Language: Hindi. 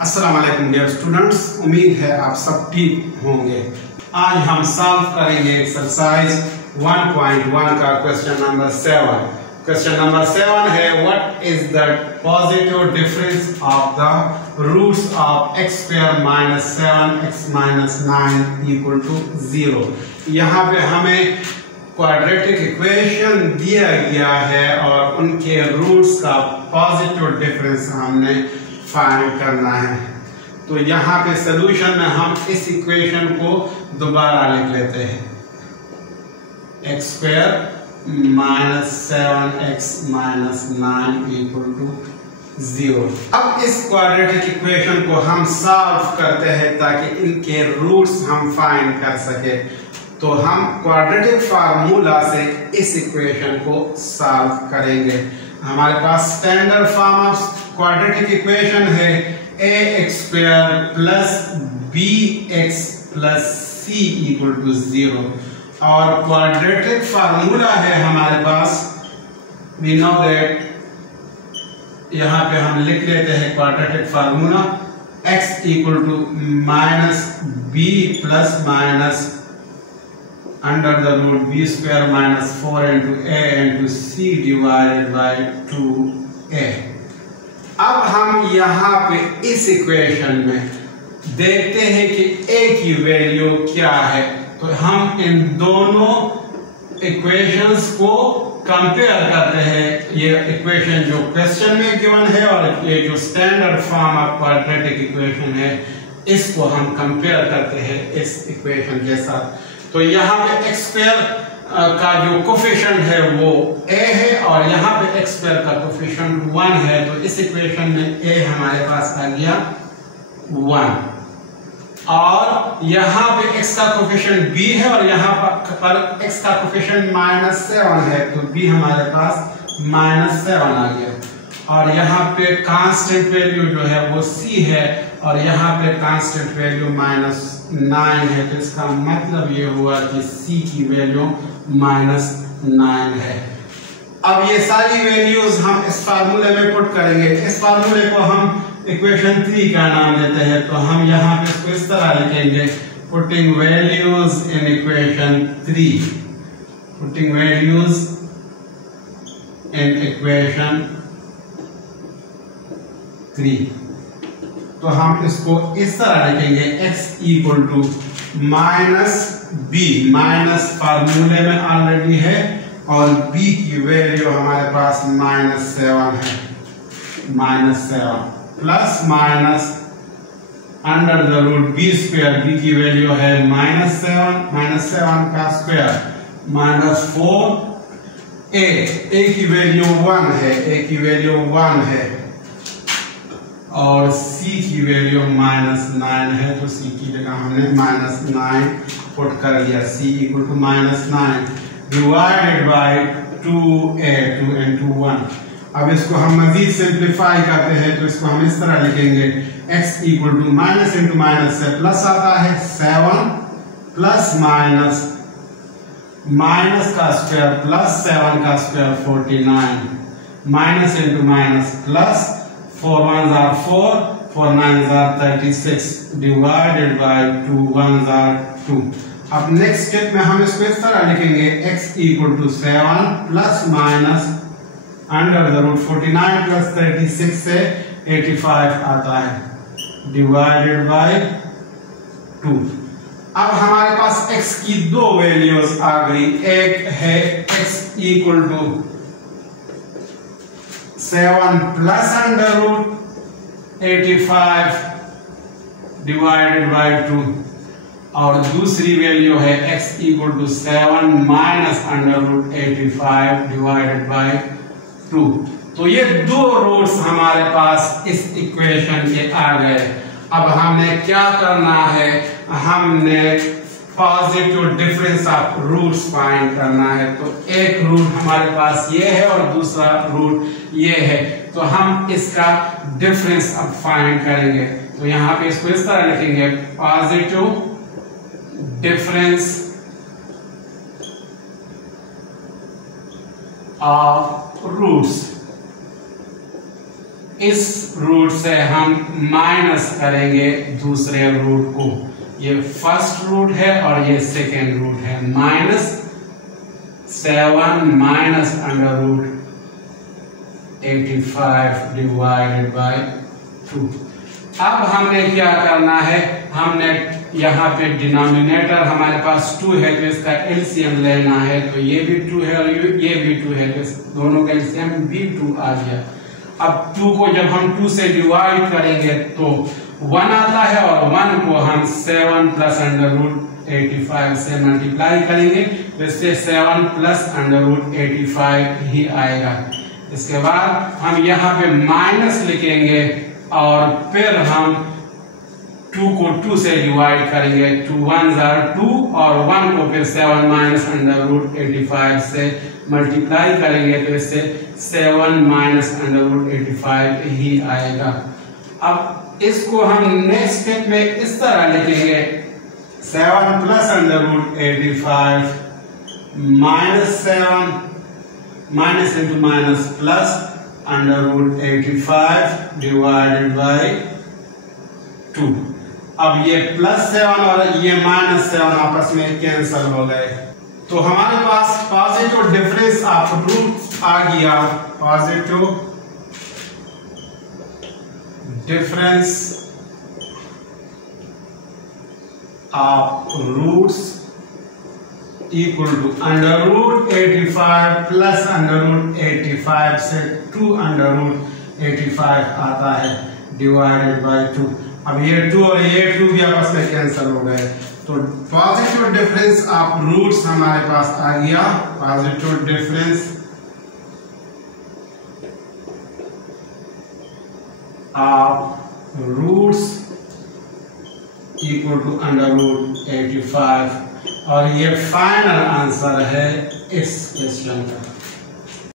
अस्सलाम वालेकुम डियर स्टूडेंट्स, उम्मीद है आप सब ठीक होंगे। आज हम सॉल्व करेंगे एक्सरसाइज 1.1 का क्वेश्चन नंबर 7। क्वेश्चन नंबर 7 है what is the positive difference of the roots of x square minus 7x minus 9 equal to 0। यहाँ पे हमें क्वाड्रेटिक इक्वेशन दिया गया है और उनके रूट्स का पॉजिटिव डिफरेंस हमने फाइंड करना है। तो यहाँ पे सॉल्यूशन में हम इस इक्वेशन को दोबारा लिख लेते हैं, x square minus 7x minus 9 equal to 0। अब इस क्वाड्रेटिक इक्वेशन को हम सॉल्व करते हैं ताकि इनके रूट्स हम फाइंड कर सके। तो हम क्वाड्रेटिक फार्मूला से इस इक्वेशन को सॉल्व करेंगे। हमारे पास standard form of quadratic equation है ax square plus bx plus c equal to 0 और क्वाड्रेटिक फार्मूला है हमारे पास, वी नो दैट, यहाँ पे हम लिख लेते हैं quadratic formula x equal to minus b plus minus under the root b square minus 4 into a into c divided by 2a। अब हम यहाँ पे इस इक्वेशन में देखते हैं कि a की वैल्यू क्या है। तो हम इन दोनों इक्वेशंस को कंपेयर करते हैं। ये इक्वेशन जो क्वेश्चन में गिवन है और ये जो standard form of quadratic equation है, इसको हम कंपेयर करते हैं इस इक्वेशन के साथ। तो यहाँ पे एक्स स्क्वायर का जो कोफिशिएंट है वो a है और यहाँ पे एक्स स्क्वायर का कोफिशिएंट 1 है। तो इस इक्वेशन में a हमारे पास आ गया 1 और यहाँ पे x का कोफिशिएंट b है और यहाँ पर x का कोफिशिएंट माइनस 7 है। तो b हमारे पास माइनस 7 आ गया और यहाँ पे कांस्टेंट वैल्यू जो है वो c है और यहाँ पे कांस्टेंट वैल्यू माइनस 9 है। तो इसका मतलब ये हुआ कि c की वैल्यू माइनस 9 है। अब ये सारी वैल्यूज हम इस फार्मूले में पुट करेंगे। इस फार्मूले को हम इक्वेशन 3 का नाम देते हैं। तो हम यहाँ पे इसको इस तरह लिखेंगे, putting values in equation 3, putting values in equation 3। तो हम इसको इस तरह लिखेंगे, x equal to minus b, minus फार्मूले में ऑलरेडी है और b की वैल्यू हमारे पास माइनस 7 है, minus 7 plus minus under the root b square, b की वैल्यू है माइनस 7, माइनस 7 का स्क्वायर माइनस 4, a की वैल्यू 1 है, a की वैल्यू 1 है और c की वैल्यू माइनस 9 है। तो c की जगह हमने माइनस 9 पुट कर दिया, c equal to minus 9 divided by 2a, 2 into 1। अब इसको हम मजीद सिंप्लीफाई करते हैं तो इसको हम इस तरह लिखेंगे, x equal to minus into minus से प्लस आता है 7 प्लस माइनस माइनस का स्क्वायर प्लस 7 का square 49 minus into minus plus 4 1s are 4, 4 9s are 36 divided by 2 1s are 2। अब नेक्स्ट स्टेप में हम इसको इस तरह लिखेंगे, x equal to 7 plus minus under the root 49 plus 36 से 85 आता है डिवाइडेड बाय 2। अब हमारे पास x की दो वैल्यूज आ गई। एक है x equal to 7 plus under root 85 divided by 2 और दूसरी वैल्यू है x equal to 7 minus under root 85 divided by 2। तो ये दो रूट्स हमारे पास इस इक्वेशन के आ गए। अब हमने क्या करना है, हमने positive difference of roots find करना है। तो एक रूट हमारे पास ये है और दूसरा रूट ये है। तो हम इसका डिफरेंस अब फाइंड करेंगे। तो यहाँ पे इसको इस तरह लिखेंगे, पॉजिटिव डिफरेंस ऑफ रूट्स इस रूट से हम माइनस करेंगे दूसरे रूट को। ये फर्स्ट रूट है और ये सेकेंड रूट है। -7 minus under root 85 divided by 2। अब हमने क्या करना है, हमने यहाँ पे डिनोमिनेटर हमारे पास 2 है तो इसका एलसीएम लेना है। तो ये भी 2 है और ये भी 2 है तो दोनों का एलसीएम भी 2 आ गया। अब 2 को जब हम 2 से डिवाइड करेंगे तो 1 आता है और 1 को हम 7 प्लस अंडर रूट 85 से मल्टीप्लाई करेंगे तो इससे 7 प्लस अंडर रूट 85 ही आएगा। इसके बाद हम यहाँ पे माइनस लिखेंगे और फिर हम 2 को 2 से डिवाइड करेंगे। 2 1 2 और 1 को फिर 7 माइनस अंडर रूट 85 से मल्टीप्लाई करेंगे तो इससे 7 माइनस अंडर रूट 85 ही आएगा। अब इसको हम नेक्स्ट स्टेप में इस तरह लिखेंगे, 7 plus under root 85 minus 7 minus into minus plus under root 85 divided by 2। अब ये +7 और ये -7 आपस में कैंसिल हो गए तो हमारे पास पॉजिटिव डिफरेंस ऑफ रूट आ गया। Positive difference of roots equal to under root 85 plus under root 85 से 2 अंडर रूट 85 आता है डिवाइडेड बाय 2। अब ये 2 और ये 2 भी आपस में कैंसिल हो गए तो पॉजिटिव डिफरेंस ऑफ रूट्स हमारे पास आ गया। Positive difference of roots equal to under root 85 और ये फाइनल आंसर है इस क्वेश्चन का।